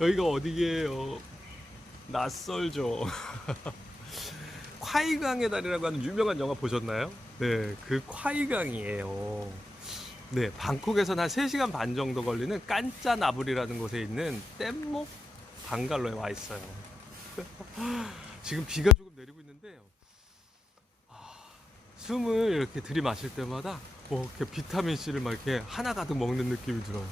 여기가 어디게요? 낯설죠. 콰이강의 달이라고 하는 유명한 영화 보셨나요? 네, 그 콰이강이에요. 네, 방콕에서는 한 3시간 반 정도 걸리는 깐짜나불이라는 곳에 있는 뗏목 방갈로에 와 있어요. 지금 비가 조금 내리고 있는데요. 아, 숨을 이렇게 들이마실 때마다 어, 이렇게 비타민 C를 막 이렇게 하나 가득 먹는 느낌이 들어요.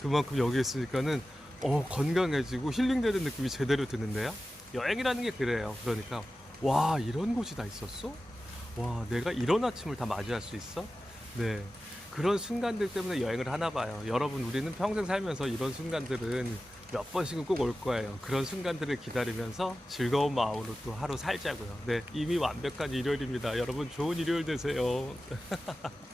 그만큼 여기 있으니까는 어, 건강해지고 힐링되는 느낌이 제대로 드는데요. 여행이라는 게 그래요. 그러니까 와 이런 곳이 다 있었어? 와 내가 이런 아침을 다 맞이할 수 있어? 네 그런 순간들 때문에 여행을 하나 봐요. 여러분 우리는 평생 살면서 이런 순간들은 몇 번씩은 꼭 올 거예요. 그런 순간들을 기다리면서 즐거운 마음으로 또 하루 살자고요. 네 이미 완벽한 일요일입니다. 여러분 좋은 일요일 되세요.